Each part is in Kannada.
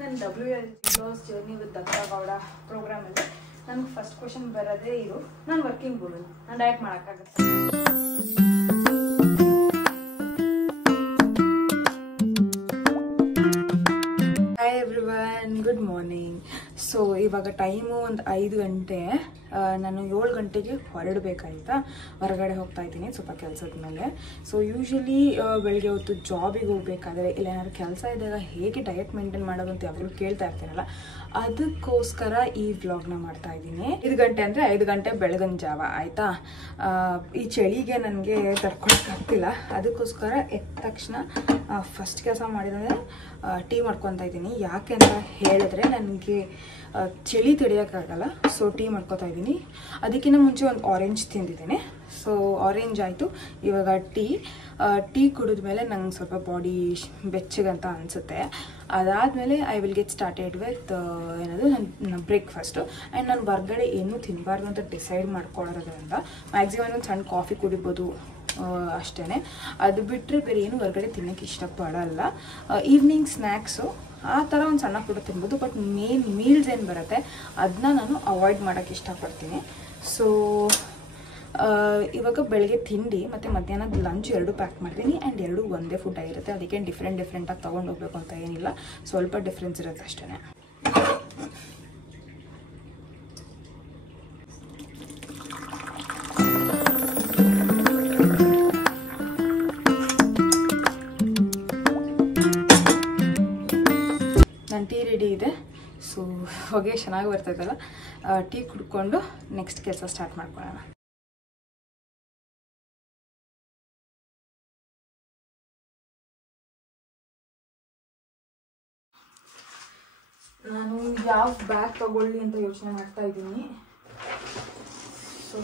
ನನ್ನ WLG loss journey with Datta Gowda program ಅಲ್ಲಿ ನನಗೆ ಫಸ್ಟ್ ಕ್ವೆಶ್ಚನ್ ಬರೋದೇ ಇದು, ನಾನು ವರ್ಕಿಂಗ್ ವುಮನ್, ನಾನು ಡಯಟ್ ಮಾಡೋಕ್ಕಾಗುತ್ತೆ. Hi everyone, good morning. So ಇವಾಗ ಟೈಮು ಒಂದು 5 ಗಂಟೆ. ನಾನು 7 ಗಂಟೆಗೆ ಹೊರಡಬೇಕಾಯ್ತಾ, ಹೊರಗಡೆ ಹೋಗ್ತಾ ಇದ್ದೀನಿ ಸ್ವಲ್ಪ ಕೆಲಸದ ಮೇಲೆ. ಸೊ ಯೂಶ್ವಲಿ ಬೆಳಗ್ಗೆ ಹೊತ್ತು ಜಾಬಿಗೆ ಹೋಗ್ಬೇಕಾದ್ರೆ ಇಲ್ಲ ಏನಾದ್ರು ಕೆಲಸ ಇದ್ದಾಗ ಹೇಗೆ ಡಯಟ್ ಮೇಂಟೈನ್ ಮಾಡೋದು ಅಂತ ಯಾವಾಗಲೂ ಕೇಳ್ತಾ ಇರ್ತೀರಲ್ಲ, ಅದಕ್ಕೋಸ್ಕರ ಈ ವ್ಲಾಗ್ನ ಮಾಡ್ತಾ ಇದ್ದೀನಿ. 5 ಗಂಟೆ ಅಂದರೆ 5 ಗಂಟೆ ಬೆಳಗಿನ ಜಾವ ಆಯಿತಾ. ಈ ಚಳಿಗೆ ನನಗೆ ತಡ್ಕೊಳಕ್ಕಾಗ್ತಿಲ್ಲ, ಅದಕ್ಕೋಸ್ಕರ ಎದ್ದ ತಕ್ಷಣ ಫಸ್ಟ್ ಕೆಲಸ ಮಾಡಿದ್ರೆ ಟೀ ಮಾಡ್ಕೊತಾ ಇದ್ದೀನಿ. ಯಾಕೆ ಅಂತ ಹೇಳಿದ್ರೆ ನನಗೆ ಚಳಿ ತಡೆಯೋಕ್ಕಾಗಲ್ಲ, ಸೊ ಟೀ ಮಾಡ್ಕೊತಾ ಇದ್ದೀನಿ. ಅದಕ್ಕಿಂತ ಮುಂಚೆ ಒಂದು ಆರೆಂಜ್ ತಿಂದಿದ್ದೀನಿ. ಸೊ ಆರೆಂಜ್ ಆಯಿತು, ಇವಾಗ ಟೀ ಕುಡಿದ್ಮೇಲೆ ನಂಗೆ ಸ್ವಲ್ಪ ಬಾಡಿ ಬೆಚ್ಚಗಂತ ಅನಿಸುತ್ತೆ. ಅದಾದಮೇಲೆ I will get started with ಏನದು ನನ್ನ ಬ್ರೇಕ್ಫಾಸ್ಟು. ಆ್ಯಂಡ್ ನಾನು ಹೊರ್ಗಡೆ ಏನೂ ತಿನ್ನಬಾರ್ದು ಅಂತ ಡಿಸೈಡ್ ಮಾಡ್ಕೊಳ್ಳೋದ್ರಿಂದ ಮ್ಯಾಕ್ಸಿಮಮ್ ಒಂದು ಸಣ್ಣ ಕಾಫಿ ಕುಡಿಬೋದು ಅಷ್ಟೇ. ಅದು ಬಿಟ್ಟರೆ ಬೇರೆ ಏನು ಹೊರಗಡೆ ತಿನ್ನೋಕ್ಕೆ ಇಷ್ಟಪಡಲ್ಲ. ಈವ್ನಿಂಗ್ ಸ್ನ್ಯಾಕ್ಸು ಆ ಥರ ಒಂದು ಸಣ್ಣ ಪುಟ್ಟ ತಿನ್ಬೋದು, ಬಟ್ ಮೇನ್ ಮೀಲ್ಸ್ ಏನು ಬರುತ್ತೆ ಅದನ್ನ ನಾನು ಅವಾಯ್ಡ್ ಮಾಡೋಕ್ಕೆ ಇಷ್ಟಪಡ್ತೀನಿ. ಸೊ ಇವಾಗ ಬೆಳಗ್ಗೆ ತಿಂಡಿ ಮತ್ತು ಮಧ್ಯಾಹ್ನದ ಲಂಚ್ 2 ಪ್ಯಾಕ್ ಮಾಡ್ತೀನಿ. ಆ್ಯಂಡ್ 2 ಒಂದೇ ಫುಡ್ ಆಗಿರುತ್ತೆ, ಅದಕ್ಕೆ ಡಿಫ್ರೆಂಟಾಗಿ ತೊಗೊಂಡು ಹೋಗ್ಬೇಕು ಅಂತ ಏನಿಲ್ಲ, ಸ್ವಲ್ಪ ಡಿಫ್ರೆನ್ಸ್ ಇರುತ್ತೆ ಅಷ್ಟೇ. ನನ್ನ ಟೀ ರೆಡಿ ಇದೆ. ಸೊ ಹೊಗೆ ಚೆನ್ನಾಗಿ ಬರ್ತೈತಲ್ಲ, ಟೀ ಕುಡ್ಕೊಂಡು ನೆಕ್ಸ್ಟ್ ಕೆಲಸ ಸ್ಟಾರ್ಟ್ ಮಾಡ್ಕೊಳ್ಳೋಣ. ನಾನು ಯಾವ ಬ್ಯಾಗ್ ತಗೊಳ್ಳಿ ಅಂತ ಯೋಚನೆ ಮಾಡ್ತಾ ಇದ್ದೀನಿ. ಸೊ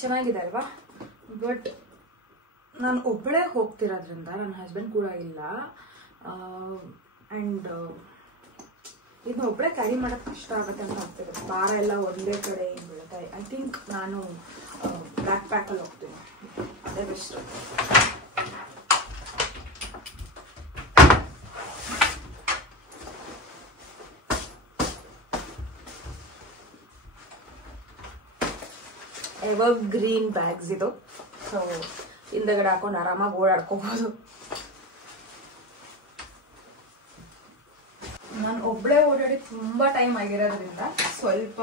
ಚೆನ್ನಾಗಿದೆ ಅಲ್ವಾ, ಬಟ್ ನಾನು ಒಬ್ಬಳೇ ಹೋಗ್ತಿರೋದ್ರಿಂದ ನನ್ನ ಹಸ್ಬೆಂಡ್ ಕೂಡ ಇಲ್ಲ. ಆ್ಯಂಡ್ ಇದನ್ನ ಒಬ್ಬಳೇ ಕ್ಯಾರಿ ಮಾಡೋಕ್ಕೆ ಕಷ್ಟ ಆಗುತ್ತೆ ಅಂತ ಆಗ್ತಿದೆ. ಭಾರ ಎಲ್ಲ ಒಂದೇ ಕಡೆ ಬೀಳುತ್ತೆ. ಐ ಥಿಂಕ್ ನಾನು ಬ್ಯಾಕ್ ಪ್ಯಾಕಲ್ಲಿ ಹೋಗ್ತೀನಿ, ಅದೇ ಬೆಸ್ಟ್. ಎವರ್ ಗ್ರೀನ್ ಬ್ಯಾಗ್ಸ್ ಇದು. ಸೊ ಹಿಂದಗಡೆ ಹಾಕೊಂಡು ಆರಾಮಾಗಿ ಓಡಾಡ್ಕೋಬೋದು. ನಾನು ಒಬ್ಬಳೇ ಓಡಾಡಿ ತುಂಬ ಟೈಮ್ ಆಗಿರೋದ್ರಿಂದ ಸ್ವಲ್ಪ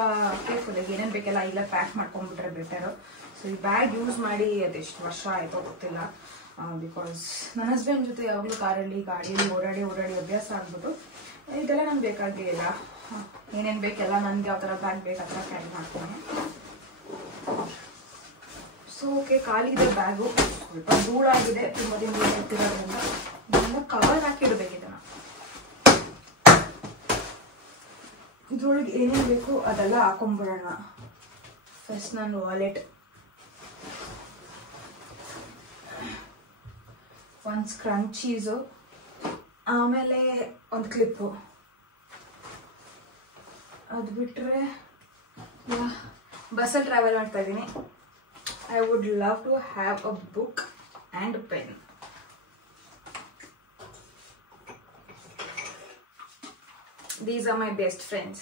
ಕೇರ್ಫುಲ್ಲಾಗಿ ಏನೇನು ಬೇಕೆಲ್ಲ ಇಲ್ಲ ಪ್ಯಾಕ್ ಮಾಡ್ಕೊಂಡ್ಬಿಟ್ರೆ ಬೆಟರು. ಸೊ ಈ ಬ್ಯಾಗ್ ಯೂಸ್ ಮಾಡಿ ಅದೆಷ್ಟು ವರ್ಷ ಆಯಿತೋ ಗೊತ್ತಿಲ್ಲ, ಬಿಕಾಸ್ ನನ್ನ ಹಸ್ಬೆಂಡ್ ಜೊತೆ ಯಾವಾಗಲೂ ಕಾರಲ್ಲಿ ಗಾಡಿಯಲ್ಲಿ ಓಡಾಡಿ ಅಭ್ಯಾಸ ಆಗ್ಬಿಟ್ಟು ಇದೆಲ್ಲ ನಂಗೆ ಬೇಕಾಗೇ ಇಲ್ಲ. ಏನೇನು ಬೇಕೆಲ್ಲ ನನಗೆ ಯಾವ ಥರ ಬ್ಯಾಗ್ ಬೇಕು ಆ ಥರ ಕ್ಯಾರಿ ಮಾಡ್ತೀನಿ. ಸೊ ಓಕೆ, ಖಾಲಿ ಇದೆ ಬ್ಯಾಗು, ಸ್ವಲ್ಪ ಧೂಳಾಗಿದೆ ತುಂಬ ದಿನ ಇರ್ತಿರೋದ್ರಿಂದ ಇದನ್ನ ಕವರ್ ಹಾಕಿಡಬೇಕಿದೆ. ಇದ್ರೊಳಗೆ ಏನೇನು ಬೇಕು ಅದೆಲ್ಲ ಹಾಕೊಂಡ್ಬಿಡೋಣ. ಫಸ್ಟ್ ನಾನು ವಾಲೆಟ್, ಒಂದು ಸ್ಕ್ರಂಚೀಸು, ಆಮೇಲೆ ಒಂದು ಕ್ಲಿಪ್ಪು. ಅದು ಬಿಟ್ಟರೆ ಬಸ್ಸಲ್ಲಿ ಟ್ರಾವೆಲ್ ಮಾಡ್ತಾ ಇದ್ದೀನಿ. I would love to have a book and a pen. These are my best friends.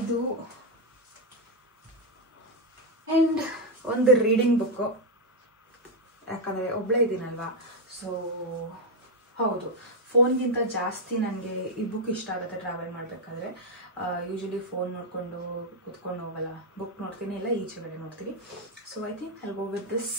ಇದು and ಒಂದು ರೀಡಿಂಗ್ ಬುಕ್ಕು, ಯಾಕಂದರೆ ಒಬ್ಬಳೇ ಇದ್ದೀನಲ್ವಾ. ಸೊ ಹೌದು, ಫೋನ್ಗಿಂತ ಜಾಸ್ತಿ ನನಗೆ ಈ ಬುಕ್ ಇಷ್ಟ ಆಗುತ್ತೆ ಟ್ರಾವೆಲ್ ಮಾಡಬೇಕಾದ್ರೆ. ಯೂಶ್ವಲಿ ಫೋನ್ ನೋಡಿಕೊಂಡು ಕೂತ್ಕೊಂಡು ಹೋಗಲ್ಲ, ಬುಕ್ ನೋಡ್ತೀನಿ, ಇಲ್ಲ ಈಚೆಗಡೆ ನೋಡ್ತೀನಿ. So I think I'll go with this.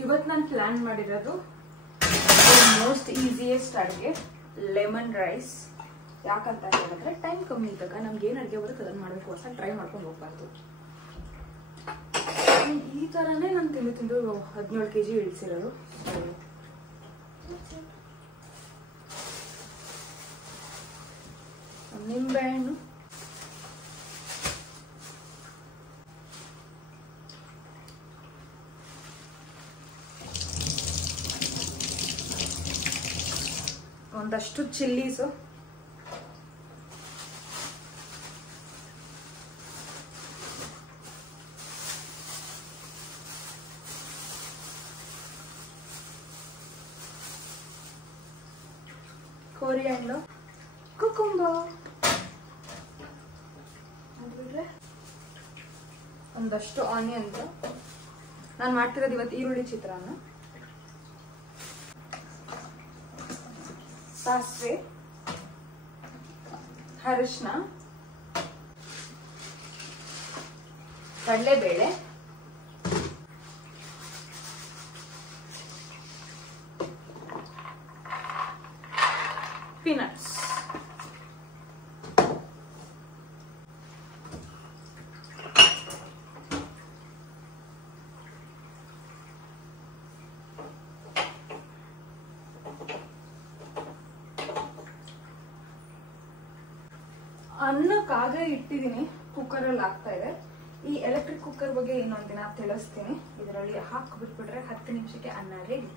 ಇವತ್ತು ನಾನು ಪ್ಲಾನ್ ಮಾಡಿರೋದು ಮೋಸ್ಟ್ ಈಸಿಯೆಸ್ಟ್ ಅಡುಗೆ ಲೆಮನ್ ರೈಸ್. ಯಾಕಂತ ಹೇಳಿದ್ರೆ ಟೈಮ್ ಕಮ್ಮಿ ಇದ್ದಾಗ ನಮ್ಗೆ ಏನು ಅಡುಗೆ ಬರುತ್ತೆ ಅದನ್ನು ಮಾಡಬೇಕು ಅಂತ ಟ್ರೈ ಮಾಡ್ಕೊಂಡು ಹೋಗ್ಬಾರ್ದು. ಈ ಥರನೇ ನಾನು ತಿಂದು 17 kg ಇಳಿಸಿರೋದು. ನಿಂಬೆಹಣ್ಣು, ಒಂದಷ್ಟು ಚಿಲ್ಲೀಸು, ಕೊರಿಯಾಂಡರ್, ಕುಕುಂಬರ್, ಒಂದಷ್ಟು ಆನಿಯನ್ಸ್. ನಾನು ಮಾಡ್ತಿರೋದು ಇವತ್ತು ಈರುಳ್ಳಿ ಚಿತ್ರಾನ್ನ. ಸಾಸಿವೆ, ಅರಿಶಿನ, ಕಡಲೆಬೇಳೆ, ಪೀನಟ್ಸ್. ಅನ್ನಕ್ಕಾಗಲೇ ಇಟ್ಟಿದ್ದೀನಿ, ಕುಕ್ಕರಲ್ಲಿ ಆಗ್ತಾ ಇದೆ. ಈ ಎಲೆಕ್ಟ್ರಿಕ್ ಕುಕ್ಕರ್ ಬಗ್ಗೆ ಇನ್ನೊಂದು ದಿನ ತಿಳಿಸ್ತೀನಿ. ಇದರಲ್ಲಿ ಹಾಕಿಬಿಟ್ಬಿಟ್ರೆ 10 ನಿಮಿಷಕ್ಕೆ ಅನ್ನ ರೆಡಿ.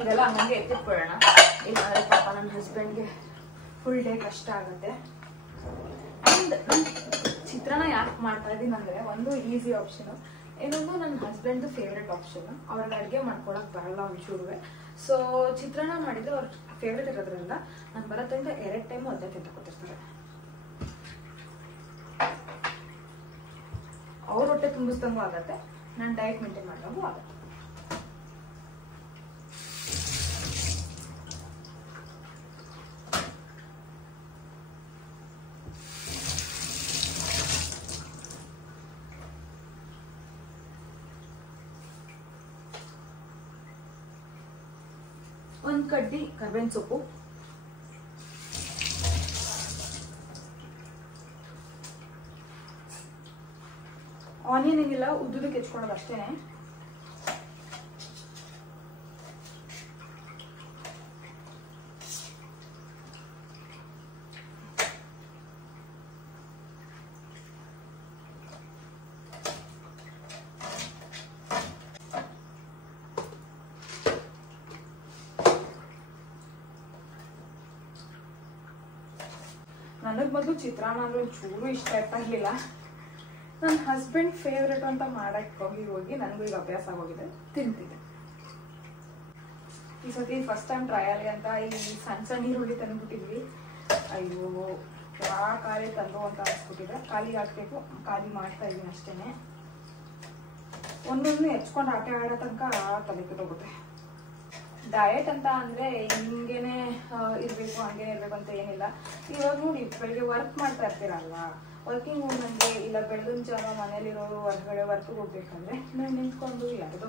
ಇದೆಲ್ಲ ಹಂಗೆ ಎತ್ತಿಟ್ಕೊಳ್ಳೋಣ, ಇಲ್ಲಾಂದ್ರೆ ಪಾಪ ನನ್ನ ಹಸ್ಬೆಂಡ್ಗೆ ಫುಲ್ ಡೇ ಕಷ್ಟ ಆಗುತ್ತೆ. ಅಂಡ್ ಚಿತ್ರಾನ್ನ ಯಾಕೆ ಮಾಡ್ತಾ ಇದ್ದೀನಿ ಅಂದ್ರೆ, ಒಂದು ಈಸಿ ಆಪ್ಷನ್, ಇನ್ನೊಂದು ನನ್ನ ಹಸ್ಬೆಂಡ್ ಫೇವ್ರೆಟ್ ಆಪ್ಷನ್. ಅವ್ರಿಗೆ ಅಡುಗೆ ಮಾಡ್ಕೊಳಕ್ ಬರಲ್ಲ ಒಂಚೂರುವೆ. ಸೊ ಚಿತ್ರಾನ್ನ ಮಾಡಿದ್ರೆ ಅವ್ರ ಫೇವ್ರೆಟ್ ಇರೋದ್ರಿಂದ ನಾನು ಬರೋದ್ರಿಂದ 2 ಟೈಮು ಅದೇ ತಿಂತಕೊತಿರ್ತಾರೆ. ಅವ್ರ ಹೊಟ್ಟೆ ತುಂಬಿಸ್ದಂಗೂ ಆಗತ್ತೆ, ನಾನು ಡಯಟ್ ಮೇಂಟೈನ್ ಮಾಡಿದಂಗೂ ಆಗತ್ತೆ. ಒಂದು ಕಡ್ಡಿ ಕರ್ಬೇವಿನ ಸೊಪ್ಪು, ಆನಿಯನ್ ಏನಿಲ್ಲ ಉದ್ದುದಕ್ಕೆ ಹೆಚ್ಕೊಳ್ಳೋದು ಅಷ್ಟೇನೆ. ನನಗೆ ಮೊದಲು ಚಿತ್ರಾನ್ನ ಅಂದ್ರೆ ಚೂರು ಇಷ್ಟ ಆಗ್ತಾ ಇರ್ಲಿಲ್ಲ. ನನ್ನ ಹಸ್ಬೆಂಡ್ ಫೇವ್ರೆಟ್ ಅಂತ ಮಾಡಕ್ ಹೋಗಿ ನನಗೂ ಈಗ ಅಭ್ಯಾಸ ಆಗೋಗಿದೆ, ತಿಂತಿದ್ದೆ. ಈ ಸತಿ ಫಸ್ಟ್ ಟೈಮ್ ಟ್ರಯಲ್ ಅಂತ ಈ ಸಣ್ಣ ಈರುಳ್ಳಿ ತಂದ್ಬಿಟ್ಟಿದ್ವಿ. ಅಯ್ಯೋ ಖಾಲಿ ತಂದು ಅಂತ ಅನ್ಸ್ಬಿಟ್ಟಿದೆ. ಖಾಲಿ ಹಾಕ್ಬೇಕು, ಖಾಲಿ ಮಾಡ್ತಾ ಇದೀನಿ ಅಷ್ಟೇನೆ. ಒಂದೊಂದು ಹೆಚ್ಕೊಂಡು ಆಟ ಆಡೋ ತನಕ ತಲೆ ಕೆಟ್ಟೋಗುತ್ತೆ. ಡಯಟ್ ಅಂತ ಅಂದ್ರೆ ಹಿಂಗೇನೆ ಇರ್ಬೇಕು ಹಂಗೇನೆ ಇರ್ಬೇಕು ಅಂತ ಏನಿಲ್ಲ. ಇವಾಗ ನೋಡಿ, ಬೆಳಿಗ್ಗೆ ವರ್ಕ್ ಮಾಡ್ತಾ ಇರ್ತೀರಲ್ವಾ, ವರ್ಕಿಂಗ್ ವುಮನ್ಗೆ ಇಲ್ಲ ಬೆಳಗಿನ ಜಾವ ಮನೇಲಿರೋರು ಹೊರಗಡೆ ವರ್ಕ್ ಹೋಗ್ಬೇಕಂದ್ರೆ ನಾವು ನಿಂತ್ಕೊಂಡು ಯಾವುದು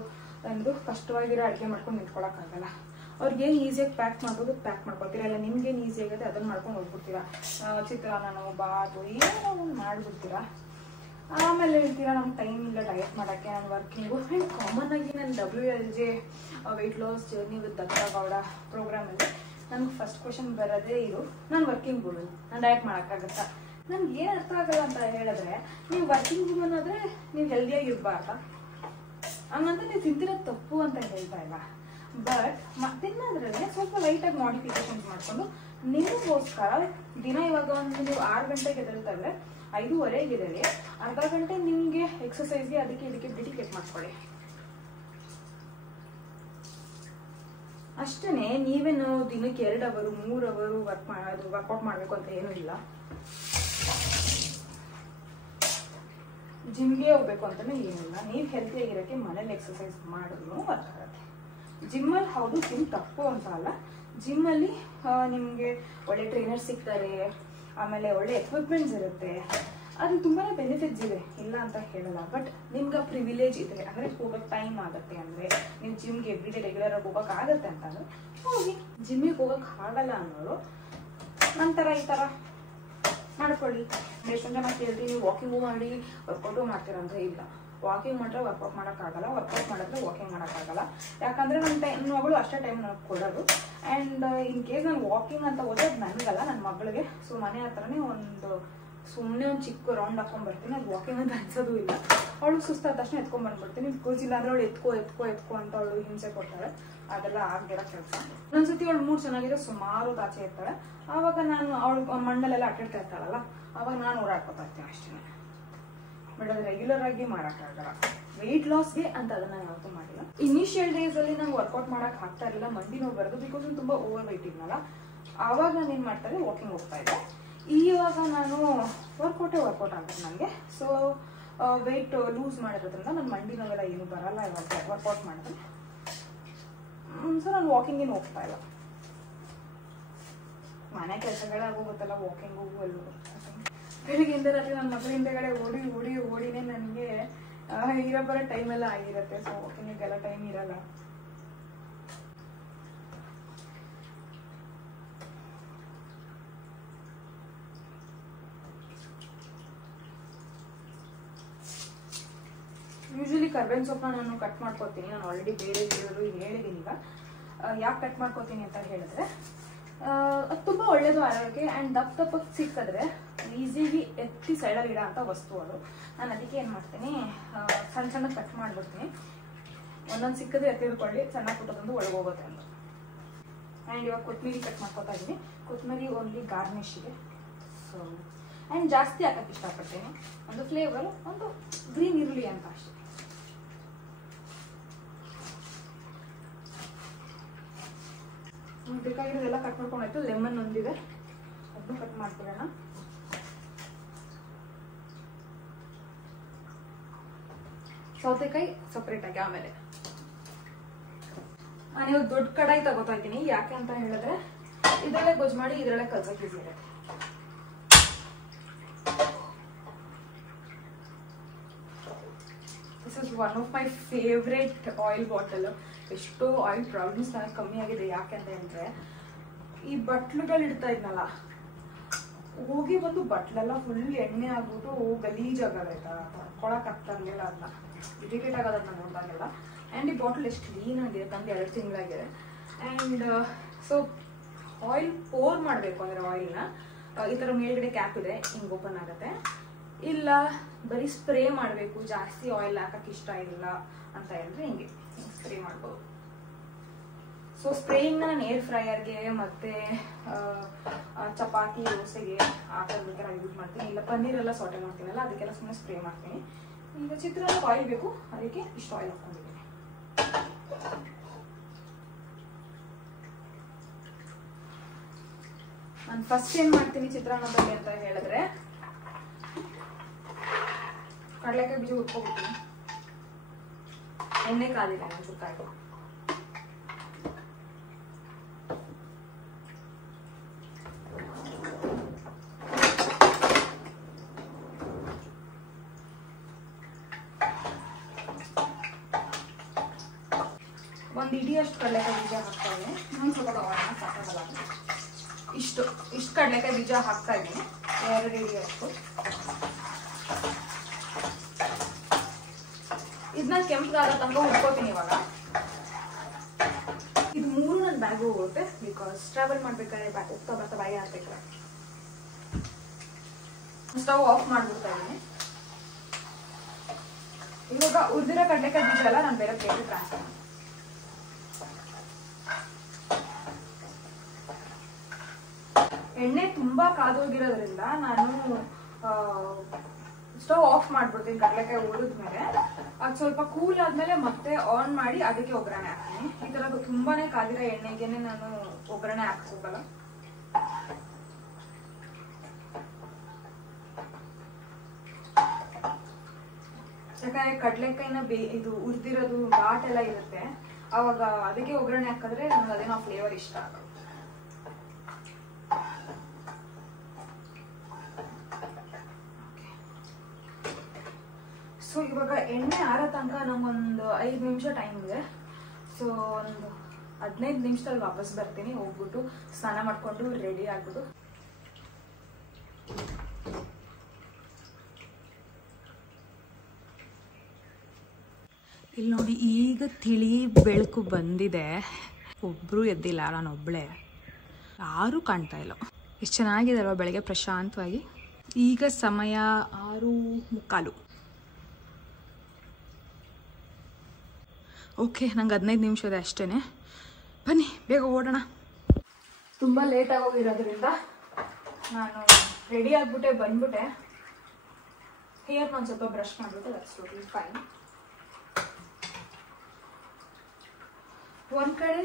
ಒಂದು ಕಷ್ಟವಾಗಿರೋ ಅಡುಗೆ ಮಾಡ್ಕೊಂಡು ನಿಂತ್ಕೊಳಕ್ಕಾಗಲ್ಲ. ಅವ್ರಿಗೇನು ಈಸಿಯಾಗಿ ಪ್ಯಾಕ್ ಮಾಡ್ಬೋದು ಪ್ಯಾಕ್ ಮಾಡ್ಕೊತೀರಾ, ಇಲ್ಲ ನಿಮ್ಗೇನು ಈಸಿ ಆಗುತ್ತೆ ಅದನ್ನ ಮಾಡ್ಕೊಂಡು ಹೋಗ್ಬಿಡ್ತೀರಾ. ಚಿತ್ರಾನ್ನ, ಬಾತು ಏನೋ ಒಂದು ಮಾಡ್ಬಿಡ್ತೀರಾ. ಆಮೇಲೆ ಹೇಳ್ತೀರಾ ನಮ್ಗೆ ಟೈಮ್ ಇಲ್ಲ ಡಯಟ್ ಮಾಡೋಕ್ಕೆ, ನಾನು ವರ್ಕಿಂಗು. ಆ್ಯಂಡ್ ಕಾಮನ್ ಆಗಿ ನಾನು WLJ weight loss journey with Datta Gowda ಪ್ರೋಗ್ರಾಮಲ್ಲಿ ನನಗೆ ಫಸ್ಟ್ ಕ್ವೆಶನ್ ಬರೋದೇ ಇದು, ನಾನು ವರ್ಕಿಂಗ್ ವುಮನ್, ನಾನು ಡಯಟ್ ಮಾಡೋಕ್ಕಾಗತ್ತಾ? ನನ್ಗೆ ಏನು ಅರ್ಥ ಆಗಲ್ಲ ಅಂತ ಹೇಳಿದ್ರೆ, ನೀವು ವರ್ಕಿಂಗ್ ವುಮನ್ ಆದರೆ ನೀವು ಹೆಲ್ದಿಯಾಗಿ ಇರಬಾರ್ದ? ಹಂಗಂತ ನೀವು ತಿಂತಿರೋದು ತಪ್ಪು ಅಂತ ಹೇಳ್ತಾ ಇಲ್ಲ. ಬಟ್ ತಿನ್ನೋದ್ರಲ್ಲಿ ಸ್ವಲ್ಪ ಲೈಟಾಗಿ ಮಾಡಿಫಿಕೇಶನ್ಸ್ ಮಾಡಿಕೊಂಡು ನಿಮಗೋಸ್ಕರ ದಿನ ಇವಾಗ ಒಂದು ನೀವು 6 ಗಂಟೆಗೆ ಎದ್ದೇಳ್ತಾ ಇದ್ರೆ 5:15 ಇದ್ದೇವೆ, ಅರ್ಧ ಗಂಟೆ ನಿಮಗೆ ಎಕ್ಸಸೈಸ್ಗೆ ಅದಕ್ಕೆ ಇದಕ್ಕೆ ಡೆಡಿಕೇಟ್ ಮಾಡ್ಕೊಳ್ಳಿ. ಅಷ್ಟೇ. ನೀವೇನು ದಿನಕ್ಕೆ 2 ಅವರ್ 3 ಅವರ್ ವರ್ಕೌಟ್ ಮಾಡಬೇಕು ಅಂತ ಏನೂ ಇಲ್ಲ. ಜಿಮ್ಗೆ ಹೋಗ್ಬೇಕು ಅಂತಾನೆ ಏನಿಲ್ಲ. ನೀವು ಹೆಲ್ತಿಯಾಗಿರೋಕ್ಕೆ ಮನೇಲಿ ಎಕ್ಸಸೈಸ್ ಮಾಡಿದ್ರು ವರ್ಕ್ ಆಗುತ್ತೆ. ಜಿಮ್ಮಲ್ಲಿ ಹೌದು ಜಿಮ್ ತಪ್ಪು ಅಂತ ಅಲ್ಲ, ಜಿಮ್ಮಲ್ಲಿ ನಿಮಗೆ ಒಳ್ಳೆ ಟ್ರೈನರ್ ಸಿಗ್ತಾರೆ, ಆಮೇಲೆ ಒಳ್ಳೆ ಎಕ್ವಿಪ್ಮೆಂಟ್ಸ್ ಇರುತ್ತೆ, ಅದು ತುಂಬಾ ಬೆನಿಫಿಟ್ಸ್ ಇದೆ, ಇಲ್ಲ ಅಂತ ಹೇಳಲ್ಲ. ಬಟ್ ನಿಮ್ಗೆ ಪ್ರಿವಿಲೇಜ್ ಇದೆ ಅಂದರೆ ಹೋಗೋಕ್ಕೆ ಟೈಮ್ ಆಗುತ್ತೆ ಅಂದರೆ, ನೀವು ಜಿಮ್ಗೆ ಎವ್ರಿಡೇ ರೆಗ್ಯುಲರ್ ಆಗಿ ಹೋಗೋಕ್ಕಾಗತ್ತೆ ಅಂತಂದ್ರೆ ಹೋಗಿ. ಜಿಮ್ಮಿಗೆ ಹೋಗೋಕೆ ಆಗಲ್ಲ ಅನ್ನೋರು ನಂತರ ಈ ಥರ ಮಾಡ್ಕೊಳ್ಳಿ. ಎಷ್ಟೊಂದು ಜನ ಕೇಳ್ತೀವಿ ನೀವು ವಾಕಿಂಗು ಮಾಡಿ ವರ್ಕೌಟು ಮಾಡ್ತೀರಂದ್ರೆ, ಇಲ್ಲ, ವಾಕಿಂಗ್ ಮಾಡಿದ್ರೆ ವರ್ಕೌಟ್ ಮಾಡೋಕ್ಕಾಗಲ್ಲ, ವರ್ಕೌಟ್ ಮಾಡಿದ್ರೆ ವಾಕಿಂಗ್ ಮಾಡೋಕ್ಕಾಗಲ್ಲ. ಯಾಕಂದರೆ ನನ್ನ ಮಗಳು ಅಷ್ಟೇ ಟೈಮ್ ನನಗೆ ಕೊಡೋದು. ಆ್ಯಂಡ್ ಇನ್ ಕೇಸ್ ನಾನು ವಾಕಿಂಗ್ ಅಂತ ಹೋದ್ರೆ ಅದು ನನಗಲ್ಲ, ನನ್ನ ಮಗಳಿಗೆ. ಸೊ ಮನೆ ಹತ್ರನೇ ಒಂದು ಸುಮ್ಮನೆ ಒಂದು ಚಿಕ್ಕ ರೌಂಡ್ ಹಾಕೊಂಡ್ಬರ್ತೀನಿ. ಅದು ವಾಕಿಂಗ್ ಅಂತ ಅನ್ಸೋದು ಇಲ್ಲ. ಅವಳು ಸುಸ್ತಾದ ತಕ್ಷಣ ಎತ್ಕೊಂಡ್ಬಂದ್ಬಿಡ್ತೀನಿ. ಕೂಸಿಲ್ಲ ಅಂದ್ರೆ ಅವಳು ಎತ್ಕೋ ಅಂತ ಅವಳು ಹಿಂಸೆ ಕೊಡ್ತಾಳೆ. ಅದೆಲ್ಲ ಆಗ್ದಿರೋ ಕೆಲಸ. ಒಂದೊಂದ್ಸತಿ ಅವಳು ಮೂಡ್ ಚೆನ್ನಾಗಿದೆ ಸುಮಾರು ಆಚೆ ಇರ್ತಾಳೆ. ಆವಾಗ ನಾನು ಅವಳು ಮಣ್ಣಲ್ಲೆಲ್ಲ ಅಟ್ಟಿಡ್ತಾ ಇರ್ತಾಳಲ್ಲ, ಆವಾಗ ನಾನು ಓಡಾಡ್ಕೊತಾ ಇರ್ತೀನಿ ಅಷ್ಟೇ. ಬಟ್ ಅದು ರೆಗ್ಯುಲರ್ ಆಗಿ ಮಾಡೋಕ್ಕಾಗಲ್ಲ. ವೆಯ್ಟ್ ಲಾಸ್ಗೆ ಅಂತ ಅದನ್ನ ನಾನು ಯಾವತ್ತೂ ಮಾಡಿಲ್ಲ. ಇನಿಷಿಯಲ್ ಡೇಸ್ ಅಲ್ಲಿ ನಂಗೆ ವರ್ಕೌಟ್ ಮಾಡಕ್ ಆಗ್ತಾ ಇರಲಿಲ್ಲ, ಮಂಡಿ ನೋವು ಬರೋದು. ಬಿಕಾಸ್ ನಾನು ತುಂಬಾ ಓವರ್ ವೆಯ್ಟ್ ಇದ್ನಲ್ಲ. ಆವಾಗ ನಾನು ಏನು ಮಾಡ್ತಾ ಇದ್ದೆ, ವಾಕಿಂಗ್ ಹೋಗ್ತಾ ಇದ್ದೆ. ಇವಾಗ ನಾನು ವರ್ಕೌಟ್ ಆಗುತ್ತೆ ನನಗೆ. ಸೊ ವೆಯ್ಟ್ ಲೂಸ್ ಮಾಡಿರೋದ್ರಿಂದ ನನ್ನ ಮಂಡಿ ನೋವೆಲ್ಲ ಏನು ಬರಲ್ಲ ಇವಾಗ ವರ್ಕೌಟ್ ಮಾಡಿದ್ರೆ. ಸೊ ನಾನು ವಾಕಿಂಗ್ ಏನು ಹೋಗ್ತಾ ಇಲ್ಲ. ಮನೆ ಕೆಲಸಗಳೇ ಆಗೋಗುತ್ತಲ್ಲ, ವಾಕಿಂಗ್ ಹೋಗು ಎಲ್ಲೂ ಬೆಳಿಗ್ಗೆಯಿಂದ ರಾತ್ರಿ ನನ್ನ ಮಗಳ ಹಿಂದೆಗಡೆ ಓಡಿನೇ ನನಗೆ ಬರೋ ಟೈಮೆಲ್ಲ ಆಗಿರುತ್ತೆ. ಸೊ ವಾಕಿಂಗಿಗೆಲ್ಲ ಟೈಮ್ ಇರಲ್ಲ. ಯೂಶಲಿ ಕರ್ಬೇವಿನ ಸೊಪ್ಪನ್ನ ನಾನು ಕಟ್ ಮಾಡ್ಕೊತೀನಿ. ನಾನು ಆಲ್ರೆಡಿ ಬೇರೆ ಹೇಳಿದ್ದೀನಿ. ಈಗ ಯಾಕೆ ಕಟ್ ಮಾಡ್ಕೋತೀನಿ ಅಂತ ಹೇಳಿದ್ರೆ, ಅದು ತುಂಬ ಒಳ್ಳೇದು ಆರೋಗ್ಯಕ್ಕೆ. ಆ್ಯಂಡ್ ದಪ್ಪಕ್ಕೆ ಸಿಕ್ಕಿದ್ರೆ ಈಸಿಯಾಗಿ ಎತ್ತಿ ಸೈಡಲ್ಲಿ ಇಡೋ ಅಂಥ ವಸ್ತು ಅದು. ನಾನು ಅದಕ್ಕೆ ಏನು ಮಾಡ್ತೀನಿ, ಸಣ್ಣ ಕಟ್ ಮಾಡಿಬಿಡ್ತೀನಿ. ಒಂದೊಂದು ಸಿಕ್ಕಿದ್ರೆ ಎತ್ತಿಡ್ಕೊಳ್ಳಿ, ಸಣ್ಣ ಪುಟ್ಟದೊಂದು ಒಳಗೋಗುತ್ತೆ ಅಂತ. ಆ್ಯಂಡ್ ಇವಾಗ ಕೊತ್ತಂಬರಿ ಕಟ್ ಮಾಡ್ಕೊತಾ ಇದ್ದೀನಿ. ಕೊತ್ತಂಬರಿ ಓನ್ಲಿ ಗಾರ್ನಿಶ್ಗೆ. ಸೊ ಆ್ಯಂಡ್ ಜಾಸ್ತಿ ಹಾಕಕ್ಕೆ ಇಷ್ಟಪಡ್ತೀನಿ. ಒಂದು ಫ್ಲೇವರು, ಒಂದು ಗ್ರೀನ್ ಈರುಳ್ಳಿ ಅಂತ ಅಷ್ಟೇ. ಬೇಕಾಗಿರೋದೆಲ್ಲ ಕಟ್ ಮಾಡ್ಕೊಂಡಾಯ್ತು. ಲೆಮನ್ ಒಂದಿದೆ, ಅದನ್ನು ಕಟ್ ಮಾಡ್ಕೊಳ್ಳೋಣ. ಸೌತೆಕಾಯಿ ಸಪ್ರೇಟ್ ಆಗಿ ಆಮೇಲೆ. ನಾನಿವಾಗ ದೊಡ್ಡ ಕಡಾಯಿ ತಗೋತಾ ಇದ್ದೀನಿ. ಯಾಕೆ ಅಂತ ಹೇಳಿದ್ರೆ ಇದರಲ್ಲೇ ಗೊಜ್ಜು ಮಾಡಿ ಇದರಲ್ಲೇ ಕಲ್ಸಕ್ಕೆ ಈಸಿ ಇರುತ್ತೆ. This is one of my favourite oil bottle. ಎಷ್ಟೋ ಆಯಿಲ್ ಪ್ರಾಬ್ಲಮ್ಸ್ ನನಗೆ ಕಮ್ಮಿ ಆಗಿದೆ. ಯಾಕೆ ಅಂತ ಹೇಳಿದ್ರೆ, ಈ ಬಟ್ಲುಗಳು ಇಡ್ತಾ ಇದ್ನಲ್ಲ, ಹೋಗಿ ಬಂದು ಬಟ್ಲೆಲ್ಲ ಫುಲ್ ಎಣ್ಣೆ ಆಗ್ಬಿಟ್ಟು ಗಲೀಜಾಗಲ್ಲ. ತಡ್ಕೊಳಕ್ ಆಗ್ತಾ ಇರಲಿಲ್ಲ. ಅದನ್ನ ಇರಿಟೇಟ್ ಆಗೋದು ನಾನು ನೋಡಿದಾಗೆಲ್ಲ. ಆ್ಯಂಡ್ ಈ ಬಾಟಲ್ ಎಷ್ಟು ಕ್ಲೀನ್ ಆಗಿದೆ, ತಂದು 2 ತಿಂಗಳಾಗಿದೆ. ಆ್ಯಂಡ್ ಸೊ ಆಯಿಲ್ ಪೋರ್ ಮಾಡಬೇಕು ಅಂದರೆ ಆಯಿಲ್ನ ಈ ಥರ ಮೇಲ್ಗಡೆ ಕ್ಯಾಪ್ ಇದೆ, ಹಿಂಗೆ ಓಪನ್ ಆಗುತ್ತೆ. ಇಲ್ಲ ಬರೀ ಸ್ಪ್ರೇ ಮಾಡಬೇಕು, ಜಾಸ್ತಿ ಆಯಿಲ್ ಹಾಕಕ್ಕೆ ಇಷ್ಟ ಇಲ್ಲ ಅಂತ ಹೇಳಿದ್ರೆ ಹಿಂಗೆ ಸ್ಪ್ರೇ ಮಾಡ್ಬೋದು. ಸೊ ಸ್ಪ್ರೇಯಿಂಗ್ನ ನಾನು ಏರ್ ಫ್ರೈಯರ್ಗೆ ಮತ್ತು ಚಪಾತಿ ದೋಸೆಗೆ ಹಾಕೋದಕ್ಕೆಲ್ಲ ಯೂಸ್ ಮಾಡ್ತೀನಿ. ಇಲ್ಲ ಪನ್ನೀರೆಲ್ಲ ಸೌಟೆ ಮಾಡ್ತೀನಲ್ಲ, ಅದಕ್ಕೆಲ್ಲ ಸುಮ್ಮನೆ ಸ್ಪ್ರೇ ಮಾಡ್ತೀನಿ. ಈಗ ಚಿತ್ರಾನ್ನಕ್ಕೆ ಆಯಿಲ್ ಬೇಕು, ಅದಕ್ಕೆ ಇಷ್ಟು ಆಯಿಲ್ ಹಾಕೊಂಡಿದ್ದೀನಿ. ನಾನು ಫಸ್ಟ್ ಏನು ಮಾಡ್ತೀನಿ ಚಿತ್ರಾನ್ನದಲ್ಲಿ ಅಂತ ಹೇಳಿದ್ರೆ, ಕಡಲೆಕಾಯಿ ಬೀಜ ಹುರ್ಕೊಬಿಡ್ತೀನಿ. ಎಣ್ಣೆ ಕಾದಿಲ್ಲ ನಾನು ಚುಕ್ಕಾಯ್ತು. ಒಂದು ಇಡಿಯಷ್ಟು ಕಡಲೆಕಾಯಿ ಬೀಜ ಹಾಕ್ತಾ ಇದ್ದೀನಿ. ನಾನು ಸ್ವಲ್ಪ ತಗೋಣ ಸಾಕಾಗಲ್ಲ. ಇಷ್ಟು ಕಡಲೆಕಾಯಿ ಬೀಜ ಹಾಕ್ತಾ ಇದ್ದೀನಿ, 2 ಇಡಿಯಷ್ಟು. ಇದನ್ನ ಕೆಂಪಗಾಗೋ ತನಕ ಹುಡ್ಕೋತೀನಿ. ಇವಾಗ ಇದು 3 ನನ್ನ ಬ್ಯಾಗ್ ಹೋಗುತ್ತೆ, ಬಿಕಾಸ್ ಟ್ರಾವೆಲ್ ಮಾಡ್ಬೇಕಾದ್ರೆ ಹೋಗ್ತಾ ಬರ್ತಾ ಬಾಯಿ ಹಾಕ್ಬೇಕಾರೆ. ಸ್ಟವ್ ಆಫ್ ಮಾಡ್ಬಿಡ್ತಾ ಇದ್ದೀನಿ. ಇವಾಗ ಉದ್ದಿರೋ ಕಡಲೆಕಾಯಿ ಬೀಜ ಎಲ್ಲ ನಾನು ಬೇರೆ ಪ್ಲೇಟ್ ಟ್ರಾನ್ಸ್ಫರ್ ಮಾಡ್ತೀನಿ. ಎಣ್ಣೆ ತುಂಬಾ ಕಾದೋಗಿರೋದ್ರಿಂದ ನಾನು ಸ್ಟವ್ ಆಫ್ ಮಾಡ್ಬಿಡ್ತೀನಿ. ಕಡಲೆಕಾಯಿ ಹುರಿದ್ಮೇಲೆ ಅದು ಸ್ವಲ್ಪ ಕೂಲ್ ಆದ್ಮೇಲೆ ಮತ್ತೆ ಆನ್ ಮಾಡಿ ಅದಕ್ಕೆ ಒಗ್ಗರಣೆ ಹಾಕ್ತೀನಿ. ಈ ತರ ತುಂಬಾನೇ ಕಾದಿರೋ ಎಣ್ಣೆಗೆನೆ ನಾನು ಒಗ್ಗರಣೆ ಹಾಕೋಗಲ್ಲ. ಯಾಕಂದ್ರೆ ಕಡಲೆಕಾಯಿನ ಇದು ಹುರಿದಿರೋದು ಘಾಟ್ ಎಲ್ಲ ಇರುತ್ತೆ, ಅವಾಗ ಅದಕ್ಕೆ ಒಗ್ಗರಣೆ ಹಾಕಿದ್ರೆ ನನಗೆ ಅದೇನೋ ಫ್ಲೇವರ್ ಇಷ್ಟ ಆಗುತ್ತೆ. ಸೊ ಇವಾಗ ಎಣ್ಣೆ ಆರೋ ತನಕ ನಂಗೊಂದು 5 ನಿಮಿಷ ಟೈಮ್ ಇದೆ. ಸೊ ಒಂದು 15 ನಿಮಿಷದಲ್ಲಿ ವಾಪಸ್ ಬರ್ತೀನಿ. ಹೋಗ್ಬಿಟ್ಟು ಸ್ನಾನ ಮಾಡ್ಕೊಂಡು ರೆಡಿ ಆಗ್ಬಿಟ್ಟು ಇಲ್ಲಿ ನೋಡಿ, ಈಗ ತಿಳಿ ಬೆಳಕು ಬಂದಿದೆ. ಒಬ್ರು ಎದ್ದಿಲ್ಲ, ನಾನು ಒಬ್ಳೆ, ಯಾರೂ ಕಾಣ್ತಾ ಇಲ್ಲ. ಎಷ್ಟು ಚೆನ್ನಾಗಿದೆ ಅಲ್ವಾ ಬೆಳಗ್ಗೆ ಪ್ರಶಾಂತವಾಗಿ. ಈಗ ಸಮಯ 6:45. ಓಕೆ, ನಂಗೆ 15 ನಿಮಿಷ ಇದೆ ಅಷ್ಟೇ. ಬನ್ನಿ ಬೇಗ ಓಡೋಣ. ತುಂಬ ಲೇಟ್ ಆಗೋಗಿರೋದ್ರಿಂದ ನಾನು ರೆಡಿ ಆಗಿಬಿಟ್ಟೆ ಬಂದ್ಬಿಟ್ಟೆ. ಹೇರ್ ನಾನು ಸ್ವಲ್ಪ ಬ್ರಷ್ ಮಾಡಿಬಿಟ್ಟೆ, ದಟ್ಸ್ ಟೋಟಲಿ ಫೈನ್. ಒಂದು ಕಡೆ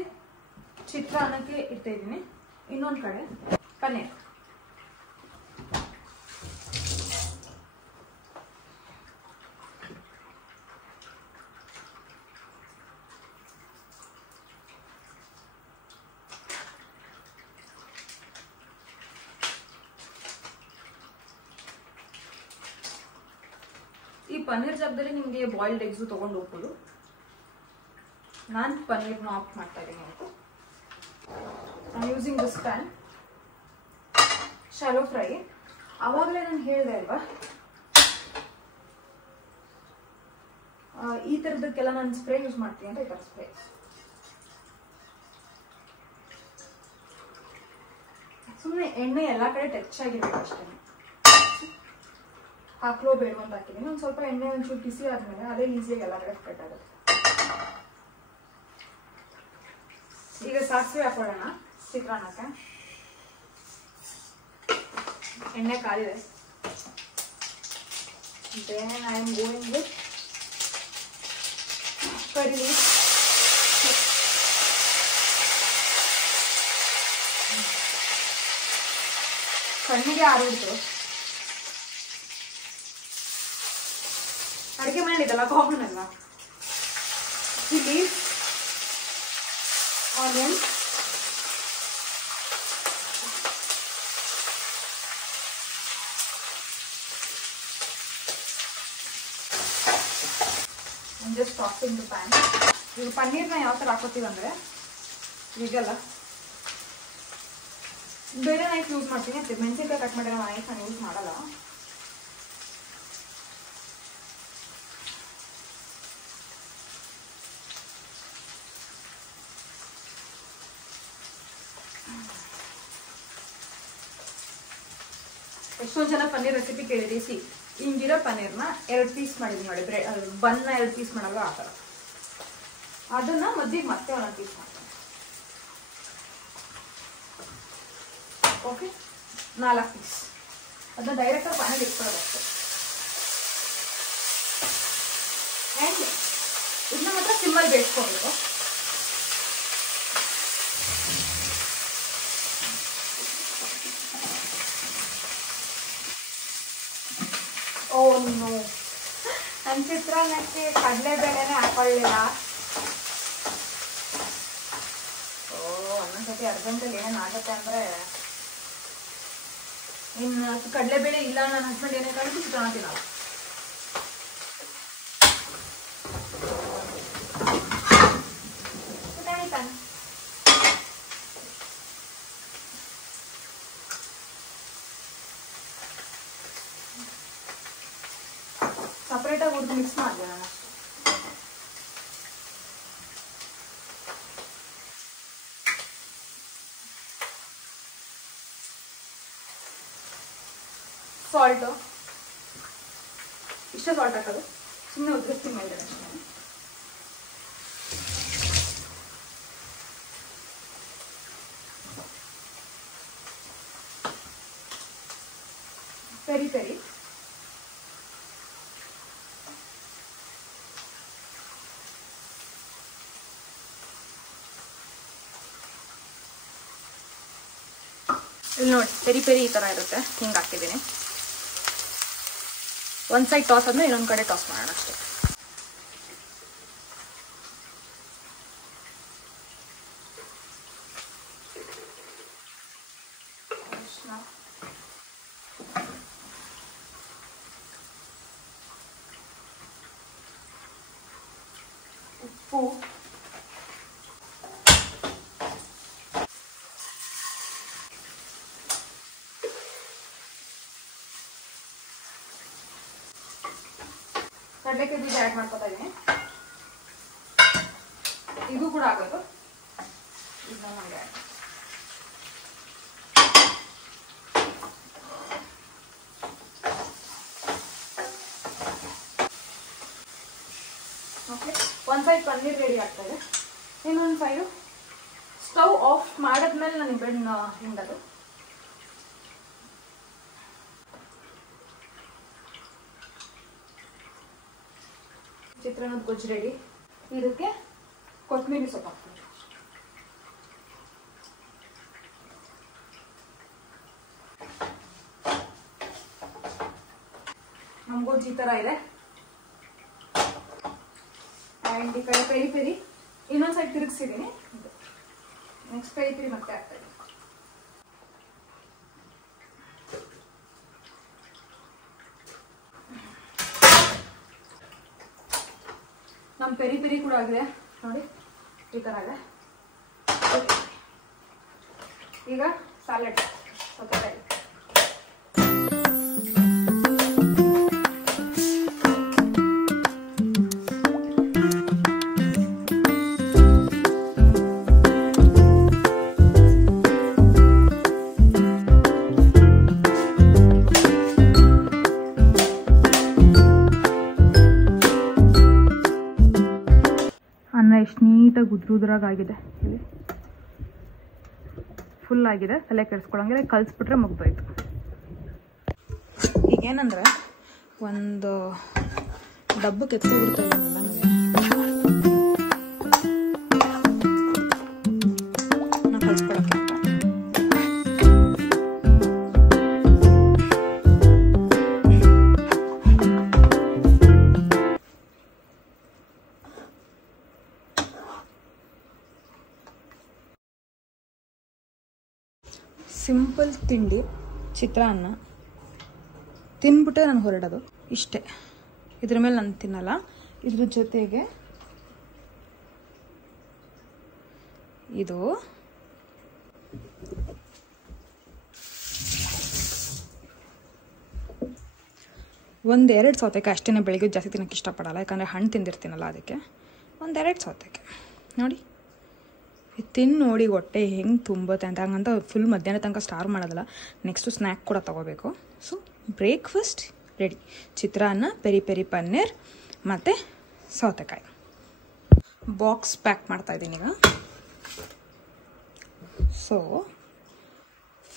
ಚಿತ್ರಾನ್ನಕ್ಕೆ ಇಡ್ತಾ ಇದ್ದೀನಿ, ಇನ್ನೊಂದು ಕಡೆ ಪನ್ನೀರ್. ಈ ಪನ್ನೀರ್ ಜಾಗದಲ್ಲಿ ನಿಮಗೆ ಬಾಯ್ಲ್ಡ್ ಎಗ್ಸು ತೊಗೊಂಡು ಹೋಗ್ಬೋದು. ನಾನು ಪನ್ನೀರ್ನ ಆಫ್ ಮಾಡ್ತಾ ಇದ್ದೀನಿ ಅಂತ. I using this PAN. Shallow fry. ಆವಾಗಲೇ ನಾನು ಹೇಳಿದೆ ಅಲ್ವಾ, ಈ ಥರದಕ್ಕೆಲ್ಲ ನಾನು ಸ್ಪ್ರೇ ಯೂಸ್ ಮಾಡ್ತೀನಿ ಅಂತ. ಈ ಥರ ಸ್ಪ್ರೇ ಸುಮ್ಮನೆ ಎಣ್ಣೆ ಎಲ್ಲ ಕಡೆ ಟಚ್ ಆಗಿರ್ಬೇಕು ಅಷ್ಟೇ. ಹಾಕ್ಲೋ ಬೇಡ ಅಂತ ಹಾಕಿದ್ದೀನಿ. ಒಂದು ಸ್ವಲ್ಪ ಎಣ್ಣೆ ಒಂಚೂರು ಬಿಸಿ ಆದ್ಮೇಲೆ ಅದೇ ಈಸಿಯಾಗಿ ಎಲ್ಲ ಕಡೆ ಸ್ಪ್ರೆಡ್ ಆಗುತ್ತೆ. ಈಗ ಸಾಸಿವೆ ಹಾಕೊಳ್ಳೋಣ ಚಿತ್ರಾನ್ನಕ್ಕೆ. ಎಣ್ಣೆ ಕಾದಿದೆ. Then I am going with curry leaf. ಕಣ್ಣಿಗೆ ಆರೋಗ್ಯ. ಅಡುಗೆ ಮಾಡಿದ್ದಲ್ಲ ಕಾಮನ್ ಅಲ್ವಾ. Chilli, onion, just tossing the PAN. ಈಗ ಪನ್ನೀರ್ನ ಯಾವ ಥರ ಹಾಕೋತೀವಿ ಅಂದರೆ, ಈಗಲ್ಲ ಬೇರೆ ನೈಫ್ ಯೂಸ್ ಮಾಡ್ತೀನಿ. ಮೆಣಸಿನ್ಕಾಯಿ ಕಟ್ ಮಾಡಿರೋ ನೈಫ್ ನಾನು ಯೂಸ್ ಮಾಡಲ್ಲ. ಎಷ್ಟೊಂದು ಜನ ಪನ್ನೀರ್ ರೆಸಿಪಿ ಕೇಳಿರಿ. ಹಿಂಗಿರೋ ಪನ್ನೀರ್ನ 2 ಪೀಸ್ ಮಾಡಿದ್ವಿ ನೋಡಿ, ಬನ್ನ 2 ಪೀಸ್ ಮಾಡಲ್ವ ಆ ಥರ. ಅದನ್ನ ಮಧ್ಯೆ ಮತ್ತೆ 1 ಪೀಸ್ ಮಾಡ್ತೀನಿ. Okay, 4 piece. ಅದನ್ನ ಡೈರೆಕ್ಟಾಗಿ ಪಾನಲ್ಲಿ ಇಟ್ಕೊಳ್ಳೋದು ಅಷ್ಟೇ. ಆ್ಯಂಡ್ ಇದನ್ನ ಮಾತ್ರ ಸಿಮ್ಮಲ್ಲಿ ಬೇಯಿಸ್ಕೊಬೇಕು. ಓ ನೋ, ನನ್ನ ಚಿತ್ರಾನ್ನಕ್ಕೆ ಕಡಲೆಬೇಳೆನೇ ಹಾಕೊಳ್ಳಿಲ್ಲ. ಒಂದೊಂದ್ಸತಿ ಅರ್ಜೆಂಟಲ್ಲಿ ಏನೇನಾಗುತ್ತೆ ಅಂದರೆ, ಇನ್ನು ಕಡಲೆಬೇಳೆ ಇಲ್ಲ ನನ್ನ ಹಸ್ಬೆಂಡ್ ಏನೇ ಕಾಣಿಸಿ ಚಿತ್ರಾನ್ನ ತಿನ್ನಲ್ಲ. ಸಪ್ರೇಟಾಗಿ ಹುರಿದು ಮಿಕ್ಸ್ ಮಾಡಿದೆ ನಾನು. ಸಾಲ್ಟು ಇಷ್ಟೇ ಸಾಲ್ಟ್ ಹಾಕೋದು, ಸುಮ್ಮನೆ ಉದ್ರಿಸ್ತೀನಿ ಮೇಲೆ ಅಷ್ಟೇ. ಪೆರಿ ಪೆರಿ, ಇಲ್ಲಿ ನೋಡಿ ಪೆರಿ ಪೆರಿ ಈ ಥರ ಇರುತ್ತೆ. ಹಿಂಗೆ ಹಾಕಿದ್ದೀನಿ. ಒಂದು ಸೈಡ್ ಟಾಸ್ ಆದ್ಮೇಲೆ ಇನ್ನೊಂದು ಕಡೆ ಟಾಸ್ ಮಾಡೋಣ ಅಷ್ಟೇ. ಉಪ್ಪು, ಕಡಲೆಕಾಯಿ ಬೀಜ ಆ್ಯಡ್ ಮಾಡ್ಕೊತಾ ಇದ್ದೀನಿ. ಇದು ಕೂಡ ಆಗೋದು. ಈಗ ನಮಗೆ ಒಂದು ಸೈಡ್ ಪನ್ನೀರ್ ರೆಡಿ ಆಗ್ತಾಯಿದೆ, ಇನ್ನೊಂದು ಸೈಡು ಸ್ಟವ್ ಆಫ್ ಮಾಡಿದ್ಮೇಲೆ ನನಗೆ ಬೆಣ್ಣು ಹಿಂಡೋದು. ಚಿತ್ರಾನ್ನದ ಗೊಜ್ಜು ರೆಡಿ. ಇದಕ್ಕೆ ಕೊತ್ತಂಬರಿ ಸೊಪ್ಪು ಹಾಕ್ತೀನಿ. ನಮ್ಮ ಗೊಜ್ಜು ಈ ಥರ ಇದೆ. ಆ್ಯಂಡ್ ಈ ಕಡೆ ಪೆರಿ ಪೆರಿ ಇನ್ನೊಂದು ಸೈಡ್ ತಿರುಗಿಸಿದ್ದೀನಿ. ನೆಕ್ಸ್ಟ್ ಪೆರಿ ಪೆರಿ ಮತ್ತೆ ಆಗ್ತದೆ. ನಮ್ಮ ಪೆರಿ ಪೆರಿ ಕೂಡ ಆಗಿದೆ ನೋಡಿ, ಈ ಥರ ಇದೆ. ಈಗ ಸ್ಯಾಲೆಡ್ ಸೌತೆಕಾಯಿ. ಅನ್ನ ಎಷ್ಟು ನೀಟಾಗಿ ಉದ್ರುದ್ರಾಗಿದೆ, ಇಲ್ಲಿ ಫುಲ್ ಆಗಿದೆ. ತಲೆ ಕೆಡಿಸ್ಕೊಳಂಗಿಲ್ಲ, ಕಲಿಸ್ಬಿಟ್ರೆ ಮುಗ್ದೋಯ್ತು. ಈಗೇನಂದ್ರೆ ಒಂದು ಡಬ್ಬಕ್ಕೆ ಎತ್ತಿ ಬಿಡ್ತಾ ಇದ್ದೀನಿ ನನಗೆ. ನಾನು ಕಲಿಸ್ಕೊಳಕ್ಕೆ ಸಿಂಪಲ್ ತಿಂಡಿ ಚಿತ್ರಾನ್ನ ತಿನ್ಬಿಟ್ಟೆ ನಾನು ಹೊರಡೋದು ಇಷ್ಟೇ. ಇದ್ರ ಮೇಲೆ ನಾನು ತಿನ್ನಲ್ಲ. ಇದ್ರ ಜೊತೆಗೆ ಇದು ಒಂದೆರಡು ಸೌತೆಕಾಯಿ ಅಷ್ಟೇ. ಬೆಳಿಗ್ಗೆ ಜಾಸ್ತಿ ತಿನ್ನೋಕ್ಕೆ ಇಷ್ಟಪಡಲ್ಲ, ಯಾಕಂದರೆ ಹಣ್ಣು ತಿಂದಿರ್ತೀನಲ್ಲ, ಅದಕ್ಕೆ ಒಂದೆರಡು ಸೌತೆಕಾಯಿ ನೋಡಿ. ಇದು ತಿನ್ನು ನೋಡಿ ಹೊಟ್ಟೆ ಹೆಂಗೆ ತುಂಬುತ್ತೆ ಅಂತ. ಹಂಗಂತ ಫುಲ್ ಮಧ್ಯಾಹ್ನ ತನಕ ಸ್ಟಾರ್ ಮಾಡೋದಲ್ಲ, ನೆಕ್ಸ್ಟು ಸ್ನ್ಯಾಕ್ ಕೂಡ ತೊಗೋಬೇಕು. So breakfast ready. ಚಿತ್ರಾನ್ನ, ಪೆರಿ ಪೆರಿ ಪನ್ನೀರ್ ಮತ್ತು ಸೌತೆಕಾಯಿ. ಬಾಕ್ಸ್ ಪ್ಯಾಕ್ ಮಾಡ್ತಾಯಿದ್ದೀನಿ ಈಗ. ಸೊ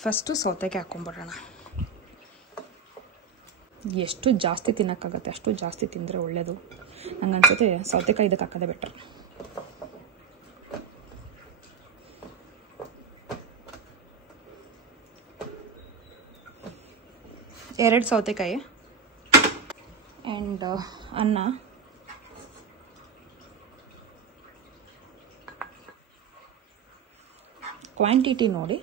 ಫಸ್ಟು ಸೌತೆಕಾಯಿ ಹಾಕ್ಕೊಂಬಿಡೋಣ. ಎಷ್ಟು ಜಾಸ್ತಿ ತಿನ್ನೋಕ್ಕಾಗತ್ತೆ ಅಷ್ಟು ಜಾಸ್ತಿ ತಿಂದರೆ ಒಳ್ಳೆಯದು. ನಂಗೆ ಅನ್ಸುತ್ತೆ ಸೌತೆಕಾಯಿ ಇದಕ್ಕೆ ಹಾಕೋದೇ ಬೆಟರ್. ಎರಡು ಸೌತೆಕಾಯಿ ಆ್ಯಂಡ್ ಅನ್ನ. ಕ್ವಾಂಟಿಟಿ ನೋಡಿ,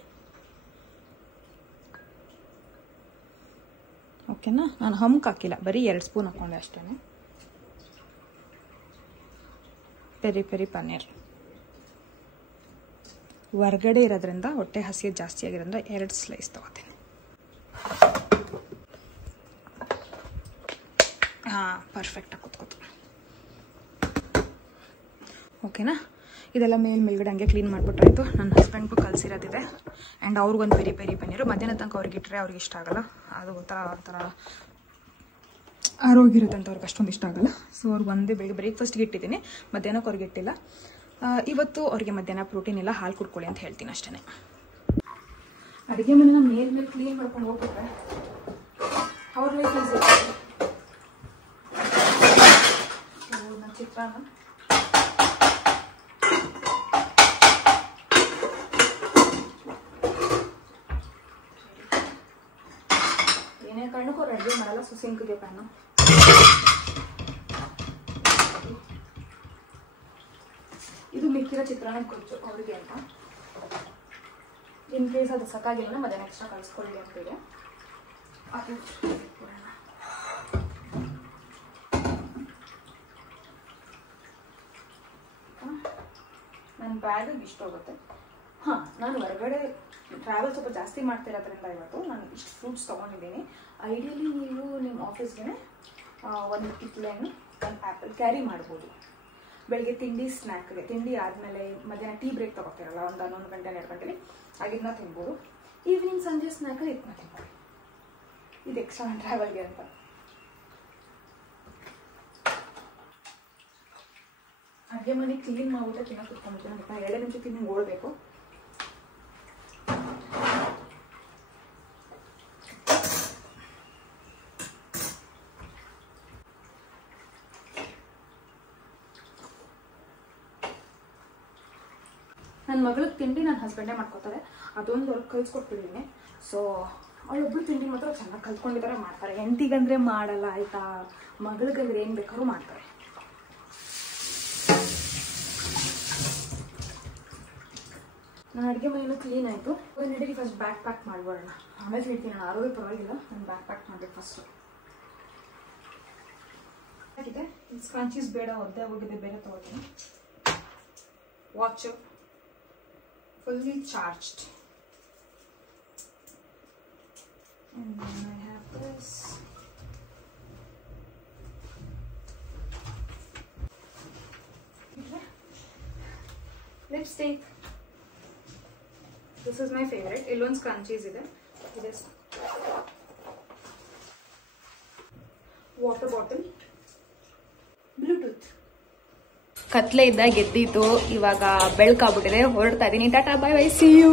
ಓಕೆನಾ? ನಾನು ಹಮ್ಕ್ ಹಾಕಿಲ್ಲ, ಬರೀ 2 ಸ್ಪೂನ್ ಹಾಕ್ಕೊಂಡೆ ಅಷ್ಟೇ. ಪೆರಿ ಪೆರಿ ಪನ್ನೀರ್ ಹೊರ್ಗಡೆ ಇರೋದ್ರಿಂದ ಹೊಟ್ಟೆ ಹಸಿ ಜಾಸ್ತಿ ಆಗಿರೋದ್ರಿಂದ 2 ಸ್ಲೈಸ್ ತೊಗೋತೀನಿ. ಹಾಂ, ಪರ್ಫೆಕ್ಟಾಗಿ ಕೂತ್ಕೋತು. ಓಕೆನಾ? ಇದೆಲ್ಲ ಮೇಲ್ಗಡೆ ಹಂಗೆ ಕ್ಲೀನ್ ಮಾಡಿಬಿಟ್ರಾಯ್ತು. ನನ್ನ ಹಸ್ಬೆಂಡ್ಗೂ ಕಲಿಸಿರೋದಿದೆ. ಆ್ಯಂಡ್ ಅವ್ರಿಗೊಂದು ಪೆರಿ ಪೆರಿ ಪನ್ನೀರು. ಮಧ್ಯಾಹ್ನ ತನಕ ಅವ್ರಿಗೆ ಇಟ್ಟರೆ ಅವ್ರಿಗೆ ಇಷ್ಟ ಆಗಲ್ಲ, ಅದು ಒಂಥರ ಆರೋಗ್ಯ ಇರುತ್ತೆ ಅಂತ ಅವ್ರಿಗೆ ಅಷ್ಟೊಂದು ಇಷ್ಟ ಆಗಲ್ಲ. ಸೊ ಅವ್ರಿಗೆ ಒಂದೇ ಬೆಳಿಗ್ಗೆ ಬ್ರೇಕ್ಫಾಸ್ಟ್ಗೆ ಇಟ್ಟಿದ್ದೀನಿ, ಮಧ್ಯಾಹ್ನಕ್ಕೆ ಅವ್ರಿಗೆ ಇಟ್ಟಿಲ್ಲ. ಇವತ್ತು ಅವ್ರಿಗೆ ಮಧ್ಯಾಹ್ನ ಪ್ರೋಟೀನ್ ಇಲ್ಲ, ಹಾಲು ಕುಡ್ಕೊಳ್ಳಿ ಅಂತ ಹೇಳ್ತೀನಿ ಅಷ್ಟೇ. ಅಡುಗೆ ಮನೆನ ಮೇಲೆ ಕ್ಲೀನ್ ಮಾಡ್ಕೊಂಡು ಹೋಗ್ಬಿಟ್ರೆ ಅವ್ರ ಲೈಫ್ ಈಸಿ ಇರುತ್ತೆ. ನನ್ನ ಚಿತ್ರಾನ್ನ ಏನೇ ಕಾರಣಕ್ಕೂ ಅವ್ರು ಅಡುಗೆ ಮಾಡಲ್ಲ, ಸೊ ಸಿಂಕ್ಗೆ ಪ್ಯಾನು. ಇದು ಮಿಕ್ಕಿರೋ ಚಿತ್ರಾನ್ನ ಗೊಜ್ಜು ಅವ್ರಿಗೆ ಅಂತ. ಇನ್ ಕೇಸ್ ಅದು ಸಾಕಾಗಿಲ್ಲ ಮತ್ತೆ ಎಕ್ಸ್ಟ್ರಾ ಕಳಿಸ್ಕೊಳ್ಳಿ ಅಂತೇಳಿ ಅದು ನನ್ನ ಬ್ಯಾಗಿಗೆ ಇಷ್ಟ ಹೋಗುತ್ತೆ. ಹಾಂ, ನಾನು ಹೊರಗಡೆ ಟ್ರಾವೆಲ್ ಸ್ವಲ್ಪ ಜಾಸ್ತಿ ಮಾಡ್ತಿರೋದ್ರಿಂದ ಇವತ್ತು ನಾನು ಇಷ್ಟು ಫ್ರೂಟ್ಸ್ ತೊಗೊಂಡಿದ್ದೀನಿ. ಐಡಿಯಲಿ ನೀವು ನಿಮ್ಮ ಆಫೀಸ್ಗೆ ಒಂದು ಕಿತ್ಲೆಹಣ್ಣು, ಒಂದು ಆ್ಯಪಲ್ ಕ್ಯಾರಿ ಮಾಡ್ಬೋದು. ಬೆಳಗ್ಗೆ ತಿಂಡಿ ಸ್ನ್ಯಾಕ್ಗೆ, ತಿಂಡಿ ಆದಮೇಲೆ ಮಧ್ಯಾಹ್ನ ಟೀ ಬ್ರೇಕ್ ತೊಗೋತಿರಲ್ಲ, ಒಂದು 11 ಗಂಟೆ 2 ಗಂಟೆಲಿ ಆಗಿದ್ದನ್ನ ತಿನ್ಬೋದು. ಈವ್ನಿಂಗ್ ಸಂಜೆ ಸ್ನ್ಯಾಕಲ್ಲಿ ಇದನ್ನ ತಿನ್ಬೋದು. ಇದು ಎಕ್ಸ್ಟ್ರಾ ಟ್ರಾವೆಲ್ಗೆ ಅಂತ. ಅಡುಗೆ ಮನೆ ಕ್ಲೀನ್ ಮಾಡ್ಬಿಟ್ಟು ತಿನ್ನೋಕೆ ಕುತ್ಕೊಂಡ್ಬಿಟ್ಟು ಅಂತ 2 ನಿಮಿಷಕ್ಕೆ ನಿಮ್ಗೆ ಓಡಬೇಕು. ನನ್ನ ಮಗಳಿಗೆ ತಿಂಡಿ ನನ್ನ ಹಸ್ಬೆಂಡೇ ಮಾಡ್ಕೊತಾರೆ, ಅದೊಂದು ಅವ್ರಿಗೆ ಕಲ್ಸ್ಕೊಟ್ಟಿದ್ದೀನಿ. ಸೊ ಅವಳೊಬ್ರು ತಿಂಡಿ ಮಾತ್ರ ಚೆನ್ನಾಗಿ ಕಲ್ತ್ಕೊಂಡಿದ್ದಾರೆ, ಮಾಡ್ತಾರೆ. ಹೆಂಡತಿಗಂದ್ರೆ ಮಾಡಲ್ಲ ಆಯ್ತಾ, ಮಗಳಿಗಂದ್ರೆ ಏನು ಬೇಕಾದ್ರೂ ಮಾಡ್ತಾರೆ. ನಾನು ಅಡುಗೆ ಮನೆಯೂ ಕ್ಲೀನ್ ಆಯಿತು. ನಡೀರಿ ಫಸ್ಟ್ ಬ್ಯಾಗ್ ಪ್ಯಾಕ್ ಮಾಡ್ಬೋಣ, ಆಮೇಲೆ ಹೇಳ್ತೀನಿ. ನಾನು ಆರೋಗ್ಯ ಪರವಾಗಿಲ್ಲ, ನಾನು ಬ್ಯಾಗ್ ಪ್ಯಾಕ್ ಮಾಡಬೇಕು ಫಸ್ಟು. ಆಗಿದೆ ಸ್ಕ್ರಂಚೀಸ್ ಬೇಡ, ಒದ್ದೆ ಹೋಗಿದೆ, ಬೇರೆ ತಗೋತೀನಿ. Watch fully charged, and then I have this. Lipstick. This is my favorite. Illone scrunchies ide. This water bottle. Bluetooth. ಕತ್ಲೆ ಇದ್ದಾಗ ಎದ್ದಿತ್ತು, ಇವಾಗ ಬೆಳಕಾಗ್ಬಿಟ್ಟಿದೆ. ಹೊರಡ್ತಾ ಇದೀನಿ. Tata, bye bye, see you.